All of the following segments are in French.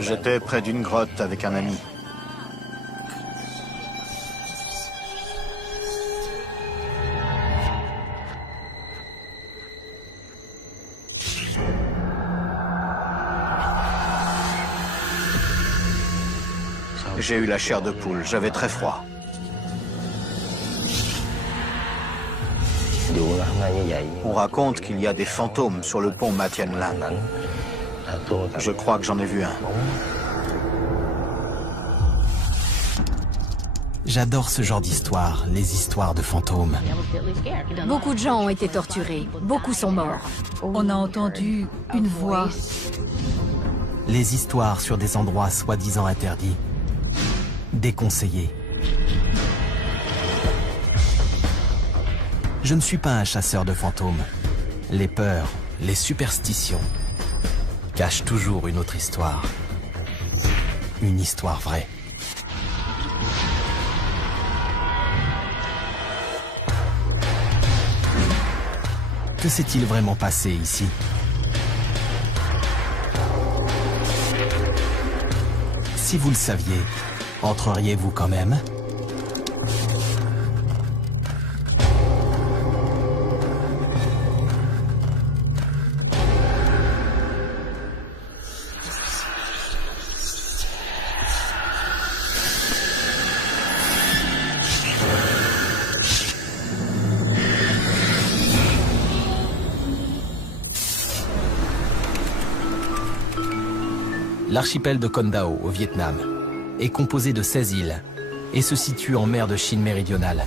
J'étais près d'une grotte avec un ami. J'ai eu la chair de poule, j'avais très froid. On raconte qu'il y a des fantômes sur le pont Matian Lan. Je crois que j'en ai vu un. J'adore ce genre d'histoire, les histoires de fantômes. Beaucoup de gens ont été torturés, beaucoup sont morts. On a entendu une voix. Les histoires sur des endroits soi-disant interdits, déconseillés. Je ne suis pas un chasseur de fantômes. Les peurs, les superstitions cachent toujours une autre histoire. Une histoire vraie. Que s'est-il vraiment passé ici? Si vous le saviez, entreriez-vous quand même? L'archipel de Con Dao, au Vietnam, est composé de 16 îles et se situe en mer de Chine méridionale.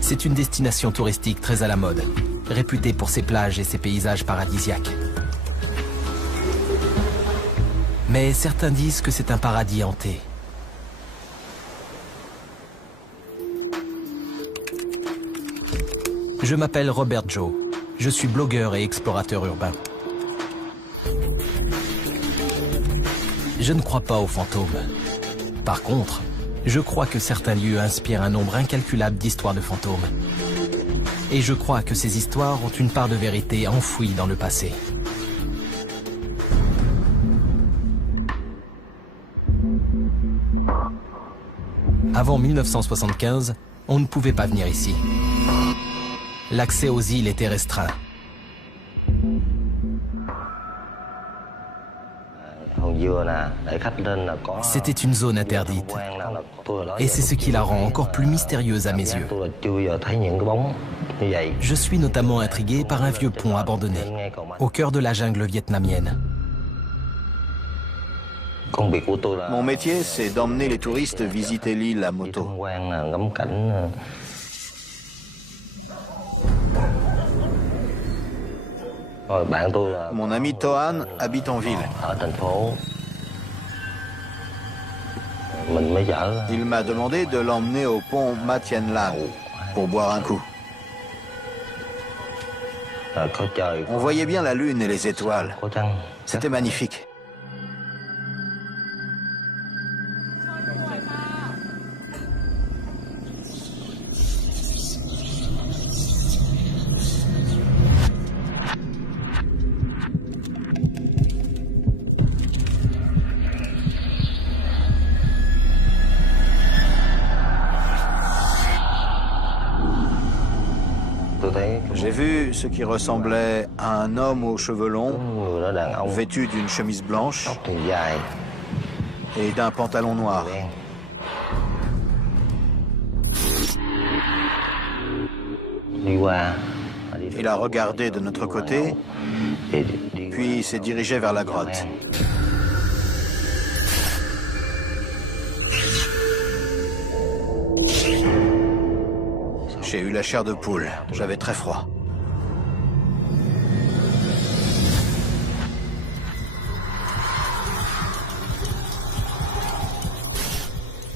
C'est une destination touristique très à la mode, réputée pour ses plages et ses paysages paradisiaques. Mais certains disent que c'est un paradis hanté. Je m'appelle Robert Joe. Je suis blogueur et explorateur urbain. Je ne crois pas aux fantômes. Par contre, je crois que certains lieux inspirent un nombre incalculable d'histoires de fantômes. Et je crois que ces histoires ont une part de vérité enfouie dans le passé. Avant 1975, on ne pouvait pas venir ici. L'accès aux îles était restreint. C'était une zone interdite. Et c'est ce qui la rend encore plus mystérieuse à mes yeux. Je suis notamment intrigué par un vieux pont abandonné, au cœur de la jungle vietnamienne. Mon métier, c'est d'emmener les touristes visiter l'île à moto. Mon ami Tohan habite en ville. Il m'a demandé de l'emmener au pont Matian Lan pour boire un coup. On voyait bien la lune et les étoiles. C'était magnifique. J'ai vu ce qui ressemblait à un homme aux cheveux longs, vêtu d'une chemise blanche et d'un pantalon noir. Il a regardé de notre côté, puis s'est dirigé vers la grotte. J'ai eu la chair de poule, j'avais très froid.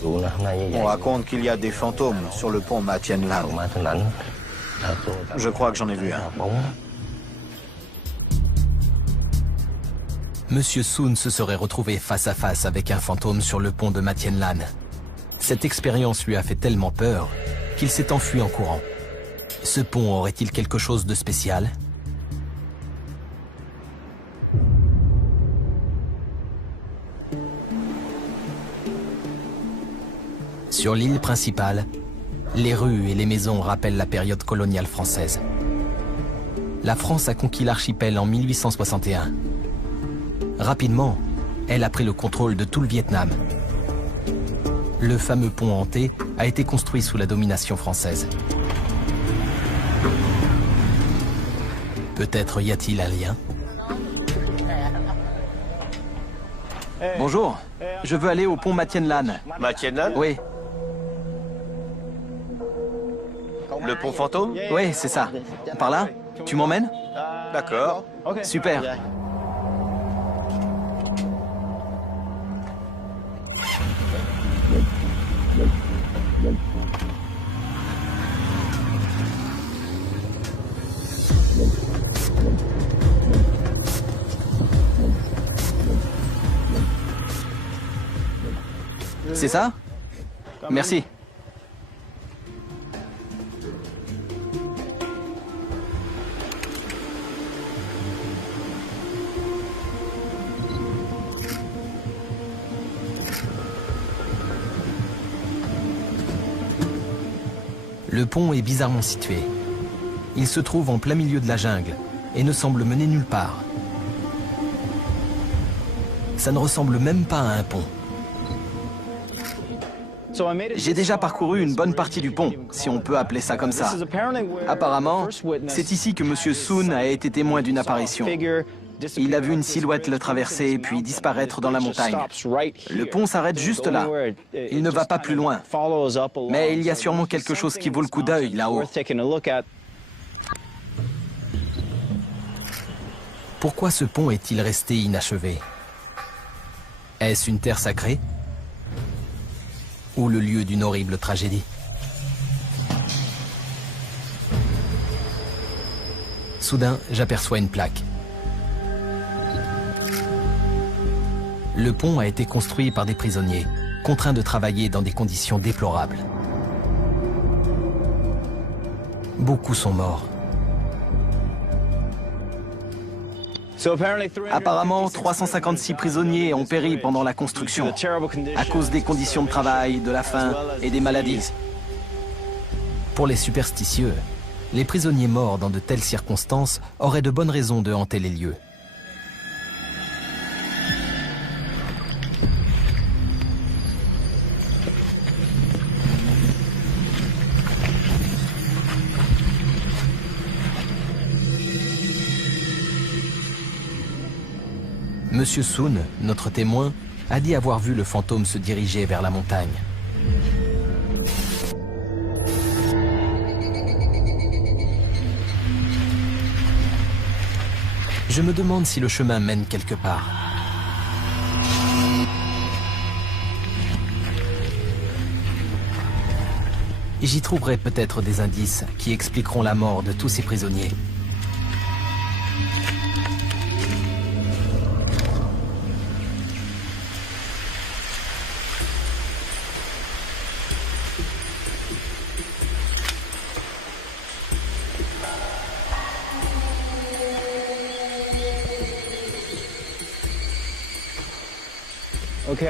On raconte qu'il y a des fantômes sur le pont Matian Lan. Je crois que j'en ai vu un. Monsieur Sun se serait retrouvé face à face avec un fantôme sur le pont de Matian Lan. Cette expérience lui a fait tellement peur qu'il s'est enfui en courant. Ce pont aurait-il quelque chose de spécial? Sur l'île principale, les rues et les maisons rappellent la période coloniale française. La France a conquis l'archipel en 1861. Rapidement, elle a pris le contrôle de tout le Vietnam. Le fameux pont hanté a été construit sous la domination française. Peut-être y a-t-il un lien? Bonjour, je veux aller au pont Ma Thien Lan. Ma Thien Lan? Oui, Le pont fantôme? oui, c'est ça. Par là? Tu m'emmènes? D'accord. Super. C'est ça? Merci. Le pont est bizarrement situé. Il se trouve en plein milieu de la jungle et ne semble mener nulle part. Ça ne ressemble même pas à un pont. J'ai déjà parcouru une bonne partie du pont, si on peut appeler ça comme ça. Apparemment, c'est ici que M. Soon a été témoin d'une apparition. Il a vu une silhouette le traverser puis disparaître dans la montagne. Le pont s'arrête juste là. Il ne va pas plus loin. Mais il y a sûrement quelque chose qui vaut le coup d'œil là-haut. Pourquoi ce pont est-il resté inachevé? Est-ce une terre sacrée? Ou le lieu d'une horrible tragédie? Soudain, j'aperçois une plaque. Le pont a été construit par des prisonniers, contraints de travailler dans des conditions déplorables. Beaucoup sont morts. Apparemment, 356 prisonniers ont péri pendant la construction, à cause des conditions de travail, de la faim et des maladies. Pour les superstitieux, les prisonniers morts dans de telles circonstances auraient de bonnes raisons de hanter les lieux. Monsieur Soon, notre témoin, a dit avoir vu le fantôme se diriger vers la montagne. Je me demande si le chemin mène quelque part. J'y trouverai peut-être des indices qui expliqueront la mort de tous ces prisonniers.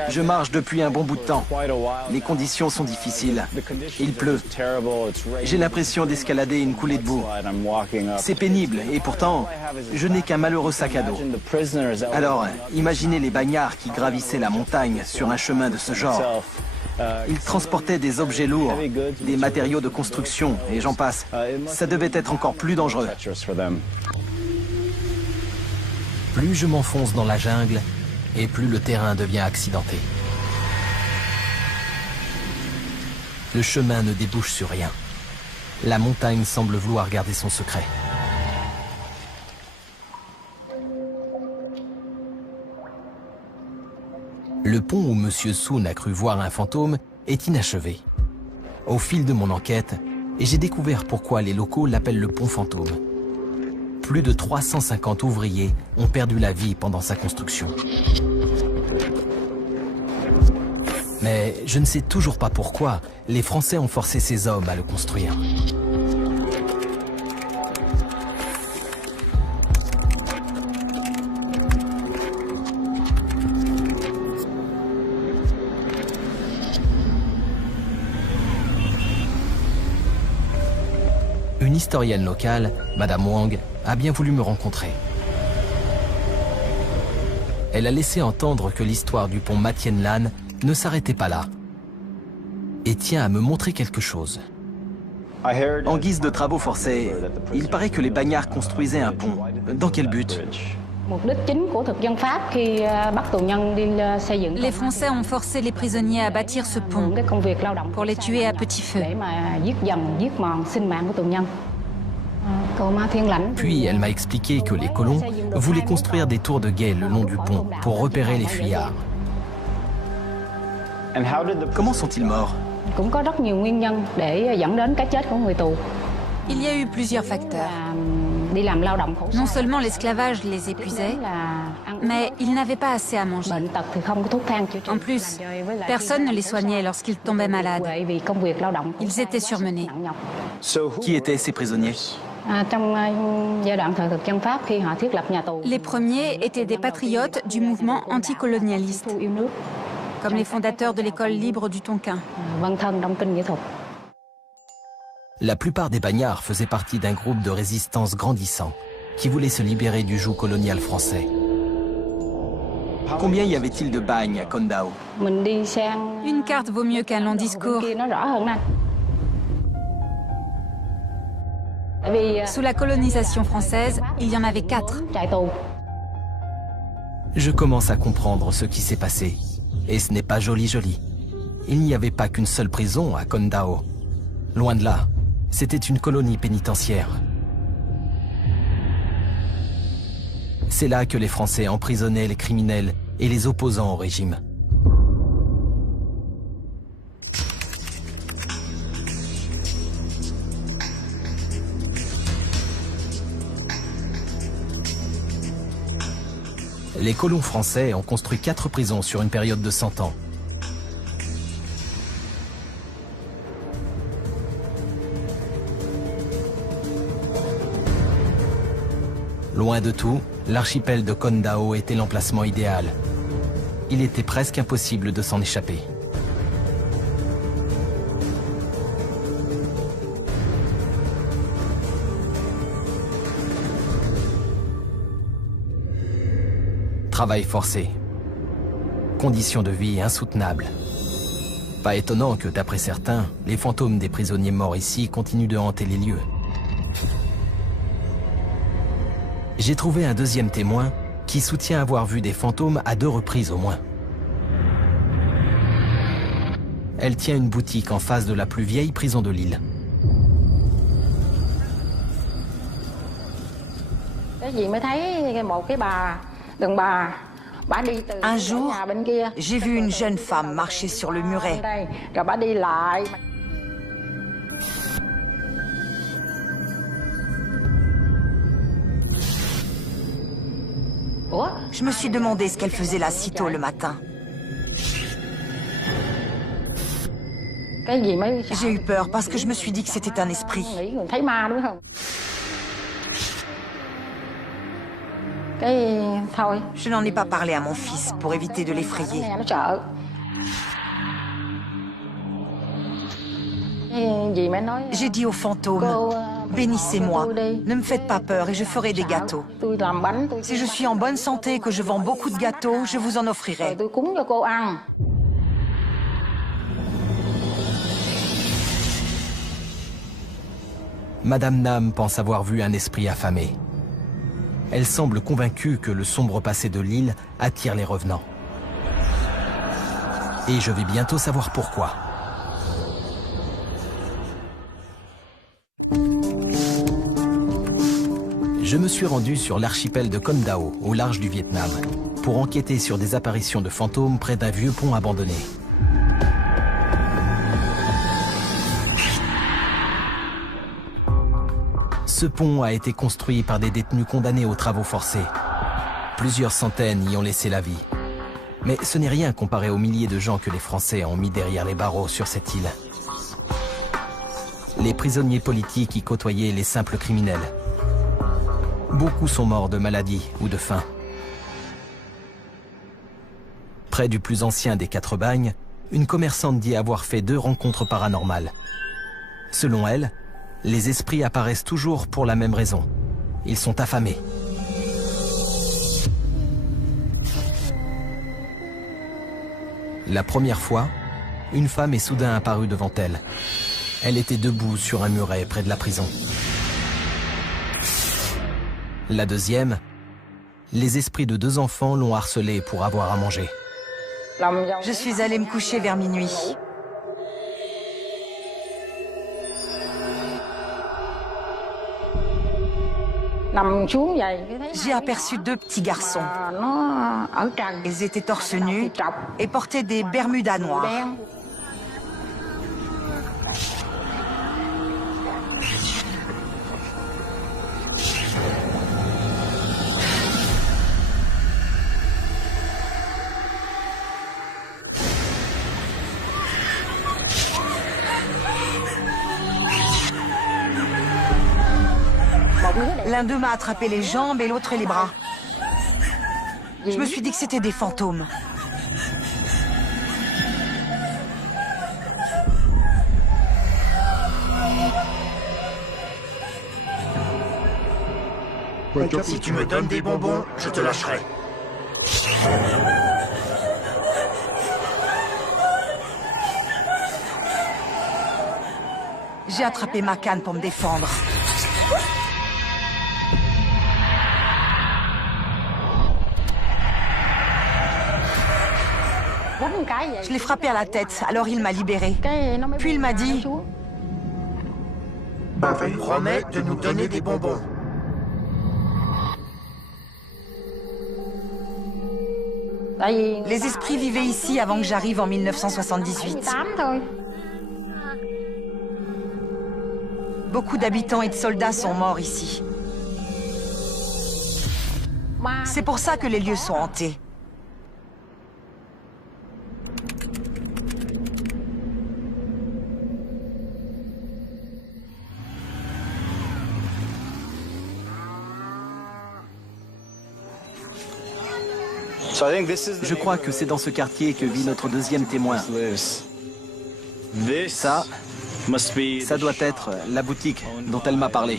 Je marche depuis un bon bout de temps. Les conditions sont difficiles. Il pleut. J'ai l'impression d'escalader une coulée de boue. C'est pénible et pourtant, je n'ai qu'un malheureux sac à dos. Alors, imaginez les bagnards qui gravissaient la montagne sur un chemin de ce genre. Ils transportaient des objets lourds, des matériaux de construction et j'en passe. Ça devait être encore plus dangereux. Plus je m'enfonce dans la jungle, et plus le terrain devient accidenté. Le chemin ne débouche sur rien. La montagne semble vouloir garder son secret. Le pont où M. Soon a cru voir un fantôme est inachevé. Au fil de mon enquête, j'ai découvert pourquoi les locaux l'appellent le pont fantôme. Plus de 350 ouvriers ont perdu la vie pendant sa construction. Mais je ne sais toujours pas pourquoi les Français ont forcé ces hommes à le construire. historienne locale, Madame Wang, a bien voulu me rencontrer. Elle a laissé entendre que l'histoire du pont Ma Thien Lan ne s'arrêtait pas là et tient à me montrer quelque chose. En guise de travaux forcés, il paraît que les bagnards construisaient un pont. Dans quel but? Les Français ont forcé les prisonniers à bâtir ce pont pour les tuer à petit feu. Puis elle m'a expliqué que les colons voulaient construire des tours de guet le long du pont pour repérer les fuyards. Comment sont-ils morts? Il y a eu plusieurs facteurs. Non seulement l'esclavage les épuisait, mais ils n'avaient pas assez à manger. En plus, personne ne les soignait lorsqu'ils tombaient malades. Ils étaient surmenés. Qui étaient ces prisonniers? Les premiers étaient des patriotes du mouvement anticolonialiste, comme les fondateurs de l'école libre du Tonkin. La plupart des bagnards faisaient partie d'un groupe de résistance grandissant qui voulait se libérer du joug colonial français. Combien y avait-il de bagnes à Con Dao? Une carte vaut mieux qu'un long discours. Sous la colonisation française, il y en avait 4. Je commence à comprendre ce qui s'est passé. Et ce n'est pas joli. Il n'y avait pas qu'une seule prison à Con Dao. Loin de là, c'était une colonie pénitentiaire. C'est là que les Français emprisonnaient les criminels et les opposants au régime. Les colons français ont construit 4 prisons sur une période de 100 ans. Loin de tout, l'archipel de Con Dao était l'emplacement idéal. Il était presque impossible de s'en échapper. Travail forcé. Conditions de vie insoutenables. Pas étonnant que, d'après certains, les fantômes des prisonniers morts ici continuent de hanter les lieux. J'ai trouvé un deuxième témoin qui soutient avoir vu des fantômes à 2 reprises au moins. Elle tient une boutique en face de la plus vieille prison de l'île. Un jour, j'ai vu une jeune femme marcher sur le muret. Je me suis demandé ce qu'elle faisait là si tôt le matin. J'ai eu peur parce que je me suis dit que c'était un esprit. Je n'en ai pas parlé à mon fils pour éviter de l'effrayer. J'ai dit aux fantômes, bénissez-moi, ne me faites pas peur et je ferai des gâteaux. Si je suis en bonne santé et que je vends beaucoup de gâteaux, je vous en offrirai. Madame Nam pense avoir vu un esprit affamé. Elle semble convaincue que le sombre passé de l'île attire les revenants. Et je vais bientôt savoir pourquoi. Je me suis rendu sur l'archipel de Con Dao, au large du Vietnam, pour enquêter sur des apparitions de fantômes près d'un vieux pont abandonné. Ce pont a été construit par des détenus condamnés aux travaux forcés. Plusieurs centaines y ont laissé la vie. Mais ce n'est rien comparé aux milliers de gens que les Français ont mis derrière les barreaux sur cette île. Les prisonniers politiques y côtoyaient les simples criminels. Beaucoup sont morts de maladie ou de faim. Près du plus ancien des 4 bagnes, une commerçante dit avoir fait 2 rencontres paranormales. Selon elle, Les esprits apparaissent toujours pour la même raison. Ils sont affamés. La première fois, une femme est soudain apparue devant elle. Elle était debout sur un muret près de la prison. La deuxième, les esprits de 2 enfants l'ont harcelée pour avoir à manger. Je suis allée me coucher vers minuit. J'ai aperçu 2 petits garçons. Ils étaient torse nus et portaient des bermudas noirs. L'un d'eux m'a attrapé les jambes et l'autre les bras. Je me suis dit que c'était des fantômes. Si tu me donnes des bonbons, je te lâcherai. J'ai attrapé ma canne pour me défendre. Je l'ai frappé à la tête, alors il m'a libéré. Puis il m'a dit... Promets de nous donner des bonbons. Les esprits vivaient ici avant que j'arrive en 1978. Beaucoup d'habitants et de soldats sont morts ici. C'est pour ça que les lieux sont hantés. Je crois que c'est dans ce quartier que vit notre deuxième témoin. Ça doit être la boutique dont elle m'a parlé.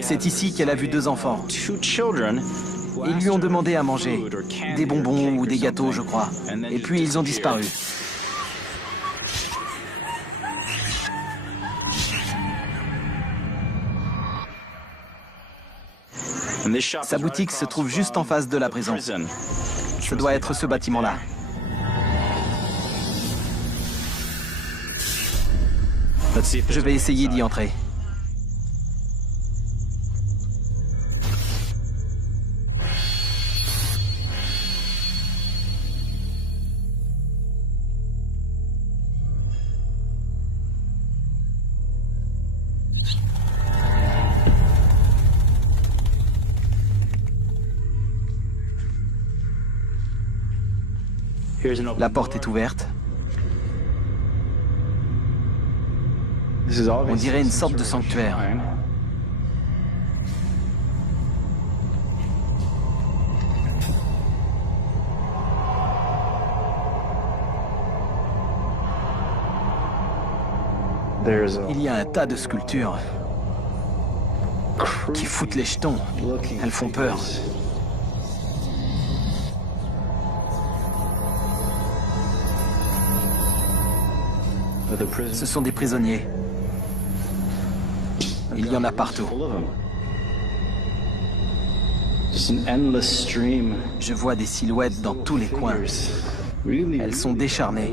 C'est ici qu'elle a vu 2 enfants. Ils lui ont demandé à manger, des bonbons ou des gâteaux, je crois. Et puis ils ont disparu. Sa boutique se trouve juste en face de la prison. Ça doit être ce bâtiment-là. Je vais essayer d'y entrer. La porte est ouverte. On dirait une sorte de sanctuaire. Il y a un tas de sculptures qui foutent les jetons. Elles font peur. Ce sont des prisonniers. Il y en a partout. Je vois des silhouettes dans tous les coins. Elles sont décharnées.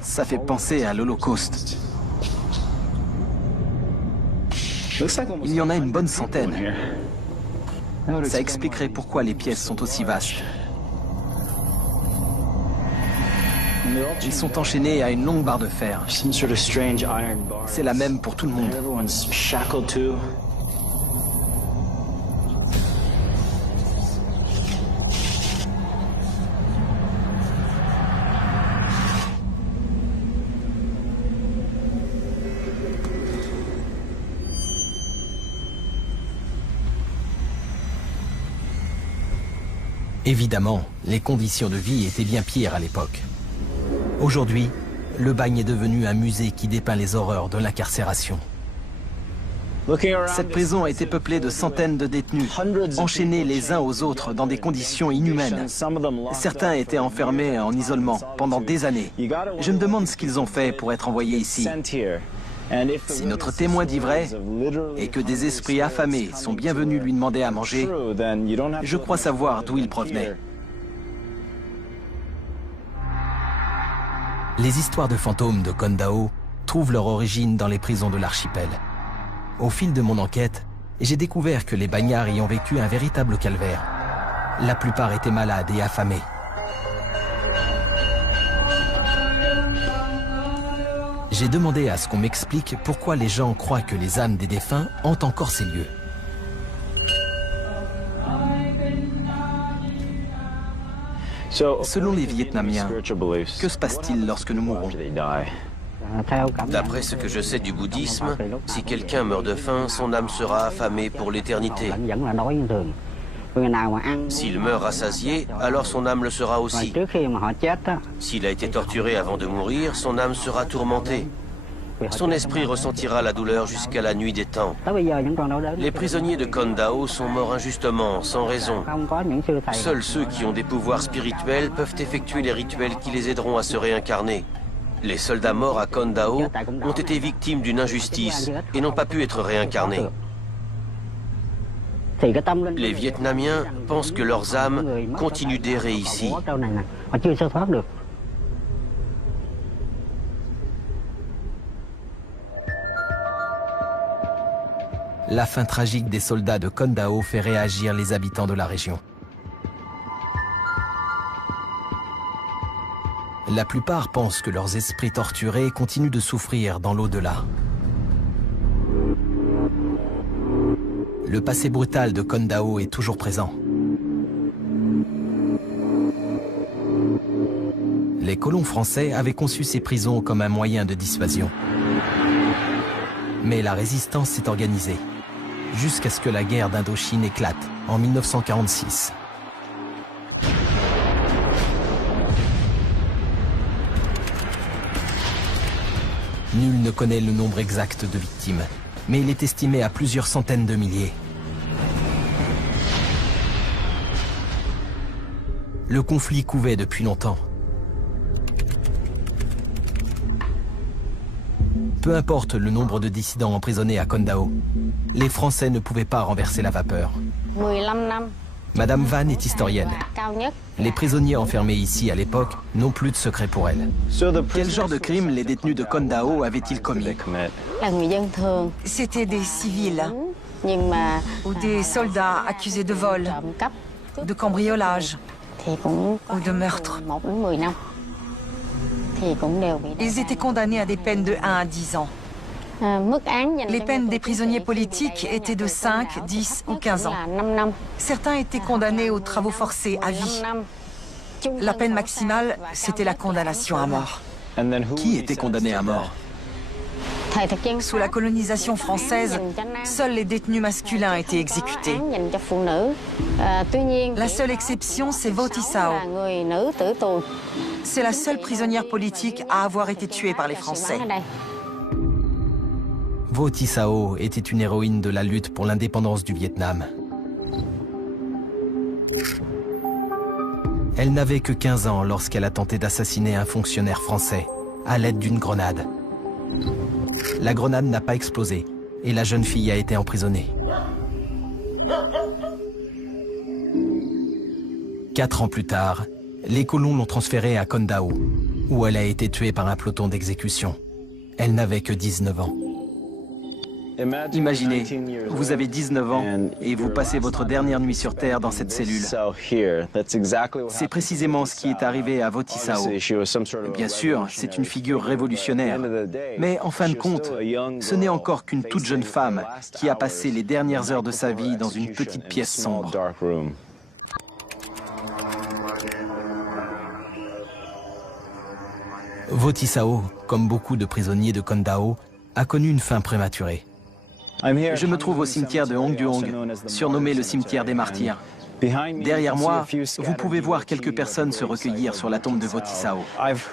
Ça fait penser à l'Holocauste. Il y en a une bonne centaine. Ça expliquerait pourquoi les pièces sont aussi vastes. Ils sont enchaînés à une longue barre de fer. C'est la même pour tout le monde. Évidemment, les conditions de vie étaient bien pires à l'époque. Aujourd'hui, le bagne est devenu un musée qui dépeint les horreurs de l'incarcération. Cette prison a été peuplée de centaines de détenus, enchaînés les uns aux autres dans des conditions inhumaines. Certains étaient enfermés en isolement pendant des années. Je me demande ce qu'ils ont fait pour être envoyés ici. Si notre témoin dit vrai, et que des esprits affamés sont bien venus lui demander à manger, je crois savoir d'où ils provenaient. Les histoires de fantômes de Kondao trouvent leur origine dans les prisons de l'archipel. Au fil de mon enquête, j'ai découvert que les bagnards y ont vécu un véritable calvaire. La plupart étaient malades et affamés. J'ai demandé à ce qu'on m'explique pourquoi les gens croient que les âmes des défunts hantent encore ces lieux. Selon les Vietnamiens, que se passe-t-il lorsque nous mourons? D'après ce que je sais du bouddhisme, si quelqu'un meurt de faim, son âme sera affamée pour l'éternité. S'il meurt rassasié, alors son âme le sera aussi. S'il a été torturé avant de mourir, son âme sera tourmentée. Son esprit ressentira la douleur jusqu'à la nuit des temps. Les prisonniers de Kondao sont morts injustement, sans raison. Seuls ceux qui ont des pouvoirs spirituels peuvent effectuer les rituels qui les aideront à se réincarner. Les soldats morts à Kondao ont été victimes d'une injustice et n'ont pas pu être réincarnés. Les Vietnamiens pensent que leurs âmes continuent d'errer ici. La fin tragique des soldats de Kondao fait réagir les habitants de la région. La plupart pensent que leurs esprits torturés continuent de souffrir dans l'au-delà. Le passé brutal de Kondao est toujours présent. Les colons français avaient conçu ces prisons comme un moyen de dissuasion. Mais la résistance s'est organisée, jusqu'à ce que la guerre d'Indochine éclate en 1946. Nul ne connaît le nombre exact de victimes, mais il est estimé à plusieurs centaines de milliers. Le conflit couvait depuis longtemps. Peu importe le nombre de dissidents emprisonnés à Kondao, les Français ne pouvaient pas renverser la vapeur. Madame Van est historienne. Les prisonniers enfermés ici à l'époque n'ont plus de secret pour elle. Quel genre de crime les détenus de Kondao avaient-ils commis? C'était des civils ou des soldats accusés de vol, de cambriolage ou de meurtre. Ils étaient condamnés à des peines de 1 à 10 ans. Les peines des prisonniers politiques étaient de 5, 10 ou 15 ans. Certains étaient condamnés aux travaux forcés à vie. La peine maximale, c'était la condamnation à mort. Qui était condamné à mort? Sous la colonisation française, seuls les détenus masculins étaient exécutés. La seule exception, c'est Vo Thi Sao. C'est la seule prisonnière politique à avoir été tuée par les Français. Vo Thi Sao était une héroïne de la lutte pour l'indépendance du Vietnam. Elle n'avait que 15 ans lorsqu'elle a tenté d'assassiner un fonctionnaire français à l'aide d'une grenade. La grenade n'a pas explosé et la jeune fille a été emprisonnée. 4 ans plus tard, les colons l'ont transférée à Kondao, où elle a été tuée par un peloton d'exécution. Elle n'avait que 19 ans. Imaginez, vous avez 19 ans et vous passez votre dernière nuit sur Terre dans cette cellule. C'est précisément ce qui est arrivé à Vo Thi Sao. Bien sûr, c'est une figure révolutionnaire. Mais en fin de compte, ce n'est encore qu'une toute jeune femme qui a passé les dernières heures de sa vie dans une petite pièce sombre. Vo Thi Sao, comme beaucoup de prisonniers de Kondao, a connu une fin prématurée. Je me trouve au cimetière de Hong Duong, surnommé le cimetière des martyrs. Derrière moi, vous pouvez voir quelques personnes se recueillir sur la tombe de Vo Tissao.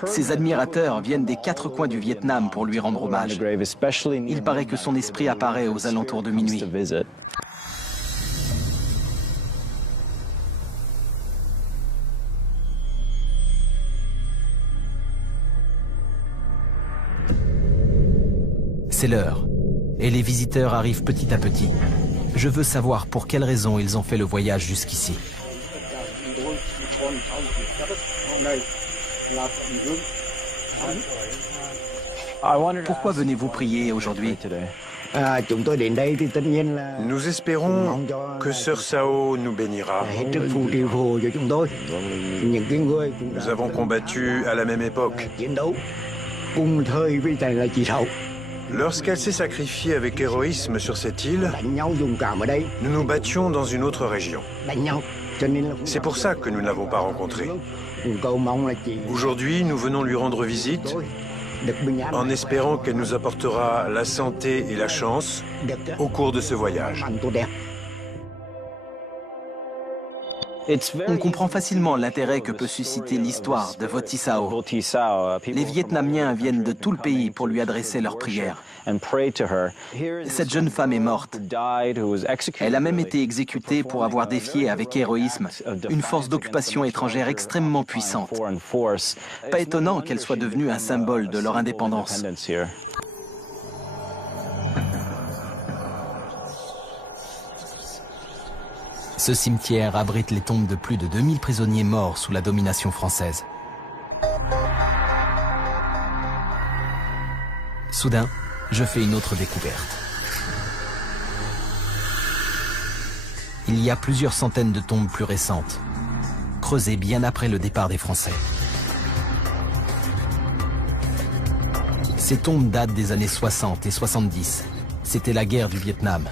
Ses admirateurs viennent des 4 coins du Vietnam pour lui rendre hommage. Il paraît que son esprit apparaît aux alentours de minuit. C'est l'heure, et les visiteurs arrivent petit à petit. Je veux savoir pour quelles raisons ils ont fait le voyage jusqu'ici. Pourquoi venez-vous prier aujourd'hui? Nous espérons que Sœur Sao nous bénira. Nous avons combattu à la même époque. Lorsqu'elle s'est sacrifiée avec héroïsme sur cette île, nous nous battions dans une autre région. C'est pour ça que nous ne l'avons pas rencontrée. Aujourd'hui, nous venons lui rendre visite en espérant qu'elle nous apportera la santé et la chance au cours de ce voyage. On comprend facilement l'intérêt que peut susciter l'histoire de Vo Tissao. Les Vietnamiens viennent de tout le pays pour lui adresser leurs prières. Cette jeune femme est morte. Elle a même été exécutée pour avoir défié avec héroïsme une force d'occupation étrangère extrêmement puissante. Pas étonnant qu'elle soit devenue un symbole de leur indépendance. Ce cimetière abrite les tombes de plus de 2000 prisonniers morts sous la domination française. Soudain, je fais une autre découverte. Il y a plusieurs centaines de tombes plus récentes, creusées bien après le départ des Français. Ces tombes datent des années 60 et 70. C'était la guerre du Vietnam.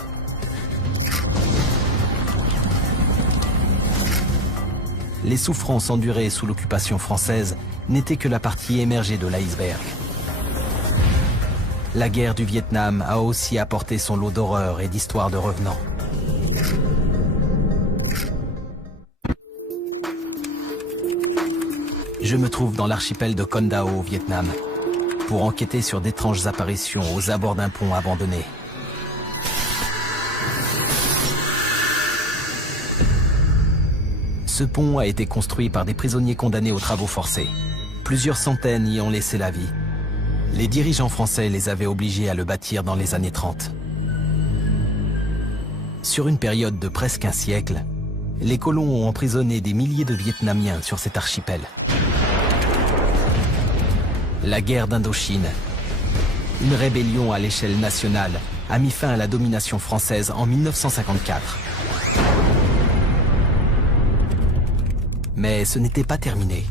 Les souffrances endurées sous l'occupation française n'étaient que la partie émergée de l'iceberg. La guerre du Vietnam a aussi apporté son lot d'horreurs et d'histoires de revenants. Je me trouve dans l'archipel de Con Dao au Vietnam pour enquêter sur d'étranges apparitions aux abords d'un pont abandonné. Ce pont a été construit par des prisonniers condamnés aux travaux forcés. Plusieurs centaines y ont laissé la vie. Les dirigeants français les avaient obligés à le bâtir dans les années 30. Sur une période de presque un siècle, les colons ont emprisonné des milliers de Vietnamiens sur cet archipel. La guerre d'Indochine, une rébellion à l'échelle nationale, a mis fin à la domination française en 1954. Mais ce n'était pas terminé.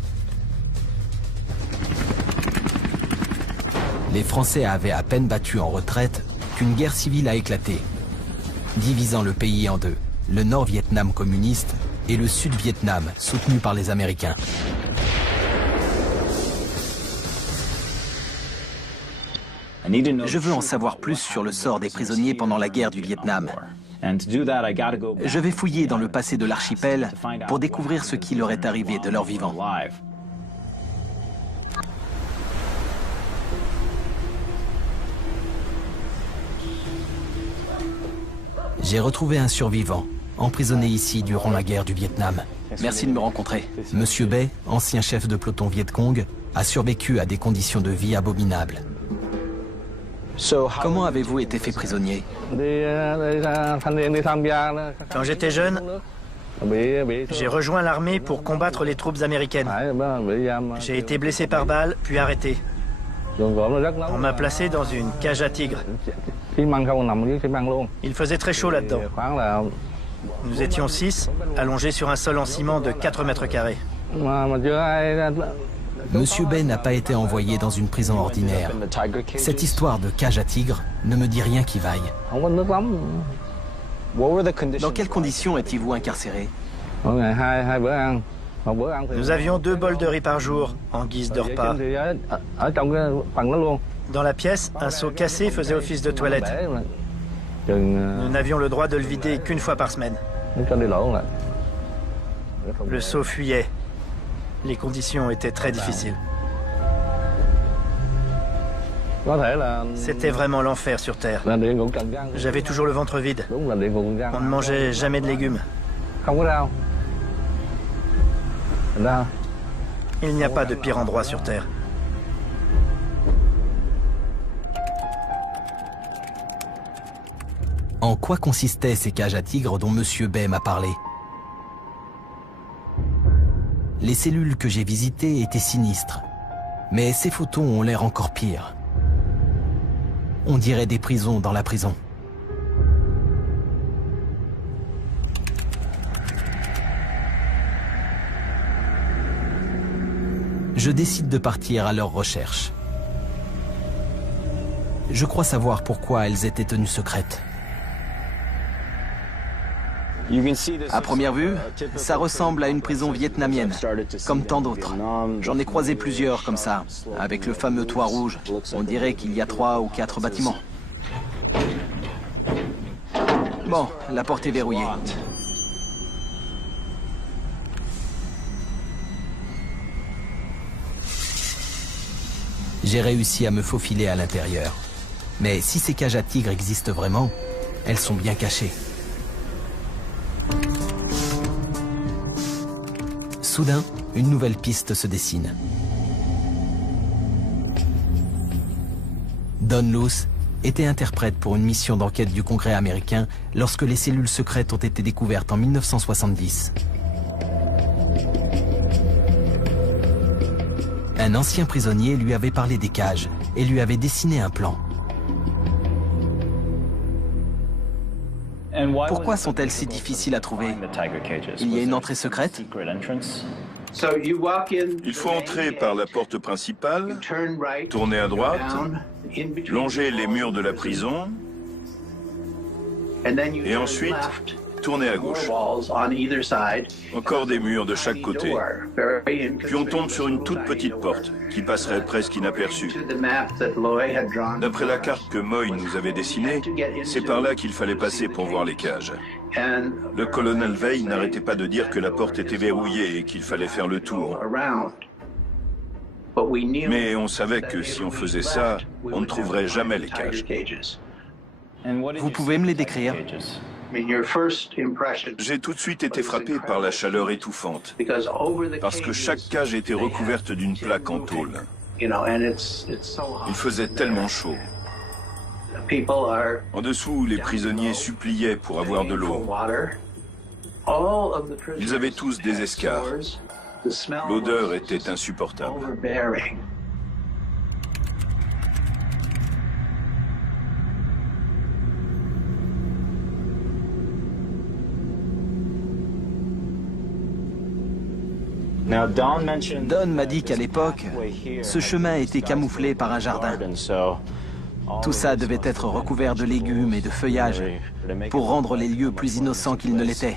Les Français avaient à peine battu en retraite qu'une guerre civile a éclaté, divisant le pays en deux, le Nord-Vietnam communiste et le Sud-Vietnam soutenu par les Américains. Je veux en savoir plus sur le sort des prisonniers pendant la guerre du Vietnam. Je vais fouiller dans le passé de l'archipel pour découvrir ce qui leur est arrivé de leur vivant. J'ai retrouvé un survivant, emprisonné ici durant la guerre du Vietnam. Merci de me rencontrer. Monsieur Bay, ancien chef de peloton Viet Cong, a survécu à des conditions de vie abominables. Comment avez-vous été fait prisonnier? Quand j'étais jeune, j'ai rejoint l'armée pour combattre les troupes américaines. J'ai été blessé par balle, puis arrêté. On m'a placé dans une cage à tigres. Il faisait très chaud là-dedans. Nous étions 6, allongés sur un sol en ciment de 4 mètres carrés. Monsieur Bay n'a pas été envoyé dans une prison ordinaire. Cette histoire de cage à tigres ne me dit rien qui vaille. Dans quelles conditions étiez-vous incarcéré? Nous avions 2 bols de riz par jour, en guise de repas. Dans la pièce, un seau cassé faisait office de toilette. Nous n'avions le droit de le vider qu'une fois par semaine. Le seau fuyait. Les conditions étaient très difficiles. C'était vraiment l'enfer sur Terre. J'avais toujours le ventre vide. On ne mangeait jamais de légumes. Il n'y a pas de pire endroit sur Terre. En quoi consistaient ces cages à tigres dont M. Bay m'a parlé? Les cellules que j'ai visitées étaient sinistres, mais ces photos ont l'air encore pires. On dirait des prisons dans la prison. Je décide de partir à leur recherche. Je crois savoir pourquoi elles étaient tenues secrètes. À première vue, ça ressemble à une prison vietnamienne, comme tant d'autres. J'en ai croisé plusieurs comme ça, avec le fameux toit rouge. On dirait qu'il y a 3 ou 4 bâtiments. Bon, la porte est verrouillée. J'ai réussi à me faufiler à l'intérieur. Mais si ces cages à tigres existent vraiment, elles sont bien cachées. Soudain, une nouvelle piste se dessine. Don Luce était interprète pour une mission d'enquête du Congrès américain lorsque les cellules secrètes ont été découvertes en 1970. Un ancien prisonnier lui avait parlé des cages et lui avait dessiné un plan. Pourquoi sont-elles si difficiles à trouver? Il y a une entrée secrète? Il faut entrer par la porte principale, tourner à droite, longer les murs de la prison, et ensuite tourner à gauche. Encore des murs de chaque côté. Puis on tombe sur une toute petite porte, qui passerait presque inaperçue. D'après la carte que Moy nous avait dessinée, c'est par là qu'il fallait passer pour voir les cages. Le colonel Veil n'arrêtait pas de dire que la porte était verrouillée et qu'il fallait faire le tour. Mais on savait que si on faisait ça, on ne trouverait jamais les cages. Vous pouvez me les décrire? J'ai tout de suite été frappé par la chaleur étouffante, parce que chaque cage était recouverte d'une plaque en tôle. Il faisait tellement chaud. En dessous, les prisonniers suppliaient pour avoir de l'eau. Ils avaient tous des escarres. L'odeur était insupportable. Don m'a dit qu'à l'époque, ce chemin était camouflé par un jardin. Tout ça devait être recouvert de légumes et de feuillages pour rendre les lieux plus innocents qu'ils ne l'étaient.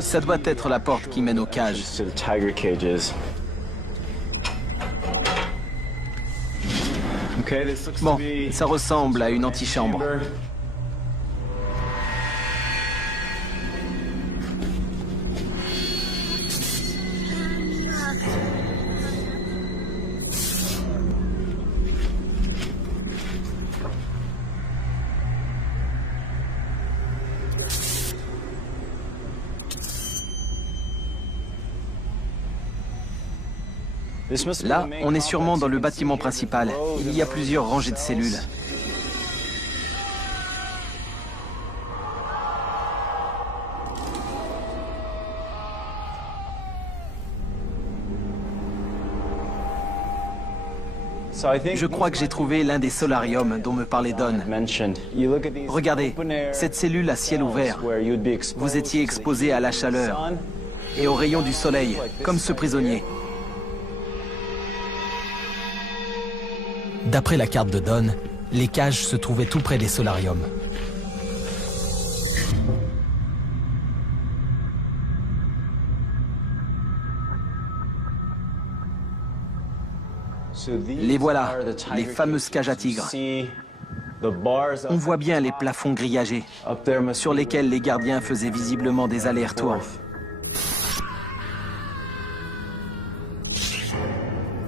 Ça doit être la porte qui mène aux cages. Bon, ça ressemble à une antichambre. Là, on est sûrement dans le bâtiment principal. Il y a plusieurs rangées de cellules. Je crois que j'ai trouvé l'un des solariums dont me parlait Don. Regardez, cette cellule à ciel ouvert. Vous étiez exposé à la chaleur et aux rayons du soleil, comme ce prisonnier. D'après la carte de Don, les cages se trouvaient tout près des solariums. Les voilà, les fameuses cages à tigres. On voit bien les plafonds grillagés, sur lesquels les gardiens faisaient visiblement des allers-retours.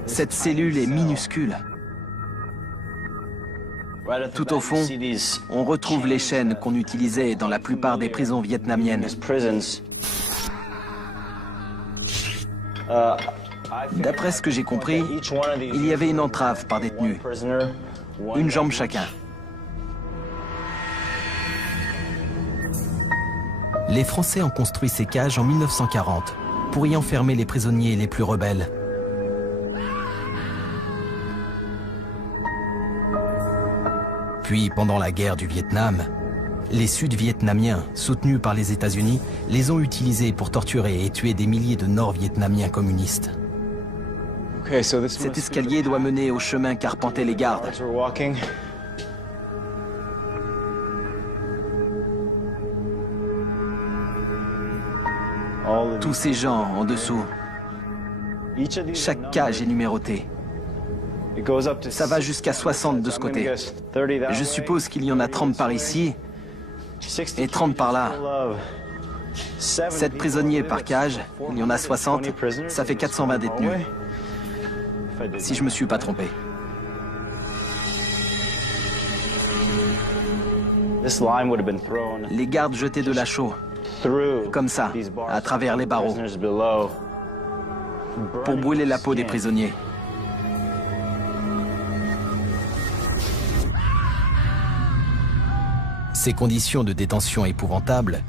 Cette cellule est minuscule. Tout au fond, on retrouve les chaînes qu'on utilisait dans la plupart des prisons vietnamiennes. D'après ce que j'ai compris, il y avait une entrave par détenu, une jambe chacun. Les Français ont construit ces cages en 1940 pour y enfermer les prisonniers les plus rebelles. Puis, pendant la guerre du Vietnam, les Sud-Vietnamiens, soutenus par les États-Unis, les ont utilisés pour torturer et tuer des milliers de Nord-Vietnamiens communistes. Cet escalier doit mener au chemin qu'arpentaient les gardes. Tous ces gens en dessous. Chaque cage est numérotée. Ça va jusqu'à 60 de ce côté. Je suppose qu'il y en a 30 par ici et 30 par là. 7 prisonniers par cage, il y en a 60, ça fait 420 détenus. Si je me suis pas trompé. Les gardes jetaient de la chaux, comme ça, à travers les barreaux, pour brûler la peau des prisonniers. Ces conditions de détention épouvantables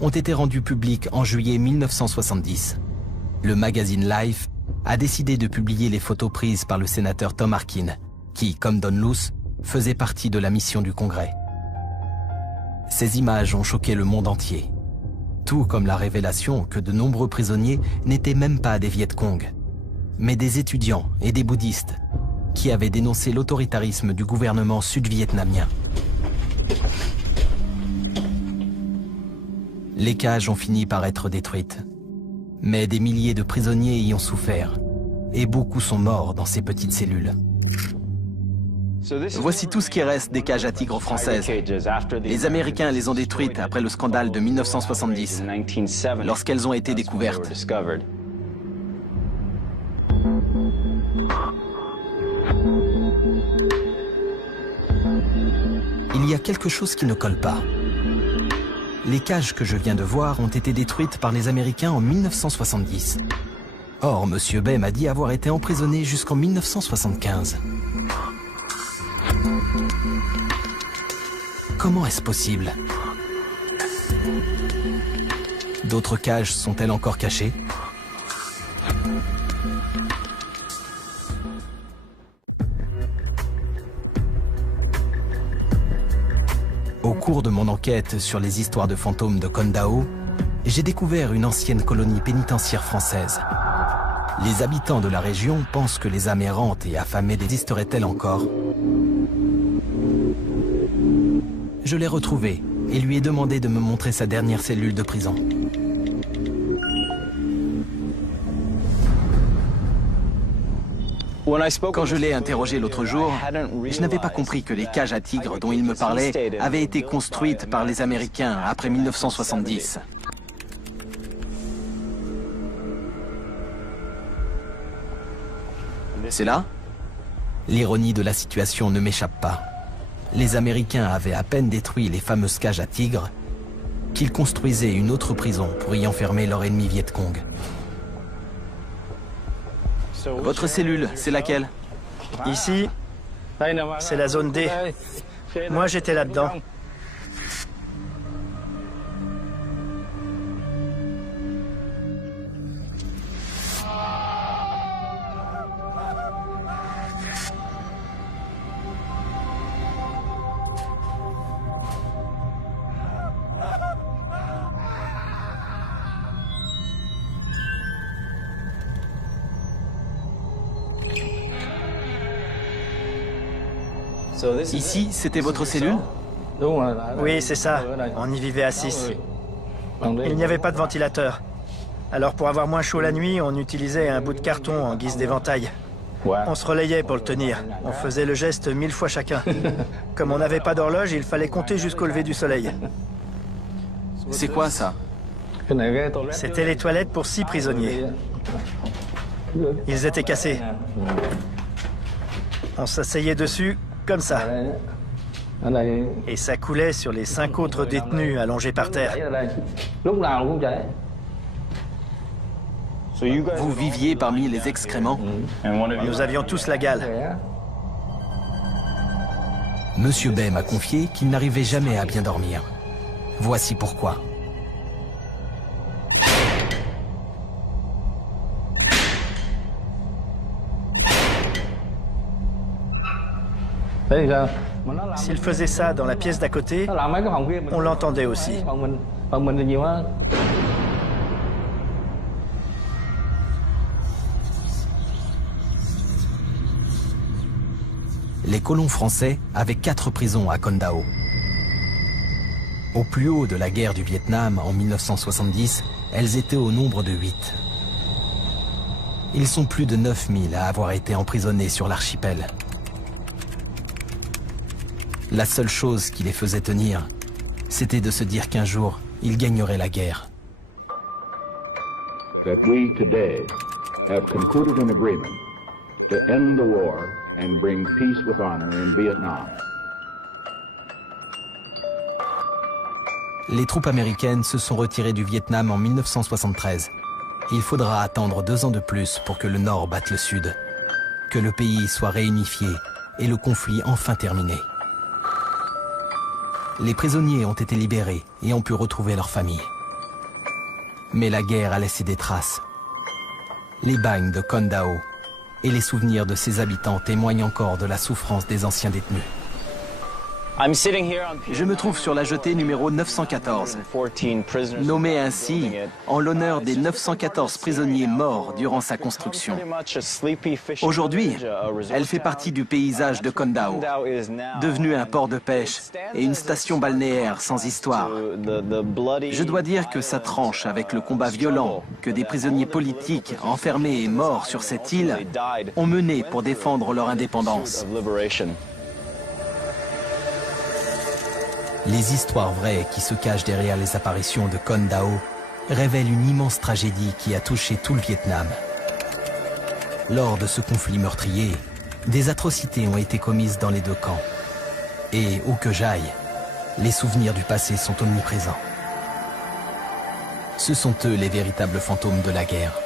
ont été rendues publiques en juillet 1970. Le magazine Life a décidé de publier les photos prises par le sénateur Tom Harkin, qui, comme Don Luce, faisait partie de la mission du Congrès. Ces images ont choqué le monde entier, tout comme la révélation que de nombreux prisonniers n'étaient même pas des Viet Cong, mais des étudiants et des bouddhistes qui avaient dénoncé l'autoritarisme du gouvernement sud-vietnamien. Les cages ont fini par être détruites, mais des milliers de prisonniers y ont souffert, et beaucoup sont morts dans ces petites cellules. Voici tout ce qui reste des cages à tigres françaises. Les Américains les ont détruites après le scandale de 1970, lorsqu'elles ont été découvertes. Il y a quelque chose qui ne colle pas. Les cages que je viens de voir ont été détruites par les Américains en 1970. Or, M. Bay m'a dit avoir été emprisonné jusqu'en 1975. Comment est-ce possible? D'autres cages sont-elles encore cachées? Au cours de mon enquête sur les histoires de fantômes de Con Dao, j'ai découvert une ancienne colonie pénitentiaire française. Les habitants de la région pensent que les âmes errantes et affamées existeraient-elles encore? Je l'ai retrouvé et lui ai demandé de me montrer sa dernière cellule de prison. Quand je l'ai interrogé l'autre jour, je n'avais pas compris que les cages à tigres dont il me parlait avaient été construites par les Américains après 1970. C'est là? L'ironie de la situation ne m'échappe pas. Les Américains avaient à peine détruit les fameuses cages à tigres qu'ils construisaient une autre prison pour y enfermer leur ennemi Viet Cong. Votre cellule, c'est laquelle? Ici, c'est la zone D. Moi, j'étais là-dedans. Ici, c'était votre cellule? Oui, c'est ça. On y vivait à 6. Il n'y avait pas de ventilateur. Alors pour avoir moins chaud la nuit, on utilisait un bout de carton en guise d'éventail. On se relayait pour le tenir. On faisait le geste 1000 fois chacun. Comme on n'avait pas d'horloge, il fallait compter jusqu'au lever du soleil. C'est quoi ça? C'était les toilettes pour 6 prisonniers. Ils étaient cassés. On s'asseyait dessus, comme ça. Et ça coulait sur les 5 autres détenus allongés par terre. Vous viviez parmi les excréments? Nous avions tous la gale. Monsieur Bay m'a confié qu'il n'arrivait jamais à bien dormir. Voici pourquoi. S'il faisait ça dans la pièce d'à côté, on l'entendait aussi. Les colons français avaient 4 prisons à Con Dao. Au plus haut de la guerre du Vietnam en 1970, elles étaient au nombre de 8. Ils sont plus de 9000 à avoir été emprisonnés sur l'archipel. La seule chose qui les faisait tenir, c'était de se dire qu'un jour, ils gagneraient la guerre. That we today have concluded an agreement to end the war and bring peace with honor in Vietnam. Les troupes américaines se sont retirées du Vietnam en 1973. Il faudra attendre 2 ans de plus pour que le Nord batte le Sud, que le pays soit réunifié et le conflit enfin terminé. Les prisonniers ont été libérés et ont pu retrouver leurs familles. Mais la guerre a laissé des traces. Les bagnes de Con Dao et les souvenirs de ses habitants témoignent encore de la souffrance des anciens détenus. Je me trouve sur la jetée numéro 914, nommée ainsi en l'honneur des 914 prisonniers morts durant sa construction. Aujourd'hui, elle fait partie du paysage de Con Dao, devenu un port de pêche et une station balnéaire sans histoire. Je dois dire que ça tranche avec le combat violent que des prisonniers politiques enfermés et morts sur cette île ont mené pour défendre leur indépendance. Les histoires vraies qui se cachent derrière les apparitions de Con Dao révèlent une immense tragédie qui a touché tout le Vietnam. Lors de ce conflit meurtrier, des atrocités ont été commises dans les 2 camps. Et où que j'aille, les souvenirs du passé sont omniprésents. Ce sont eux les véritables fantômes de la guerre.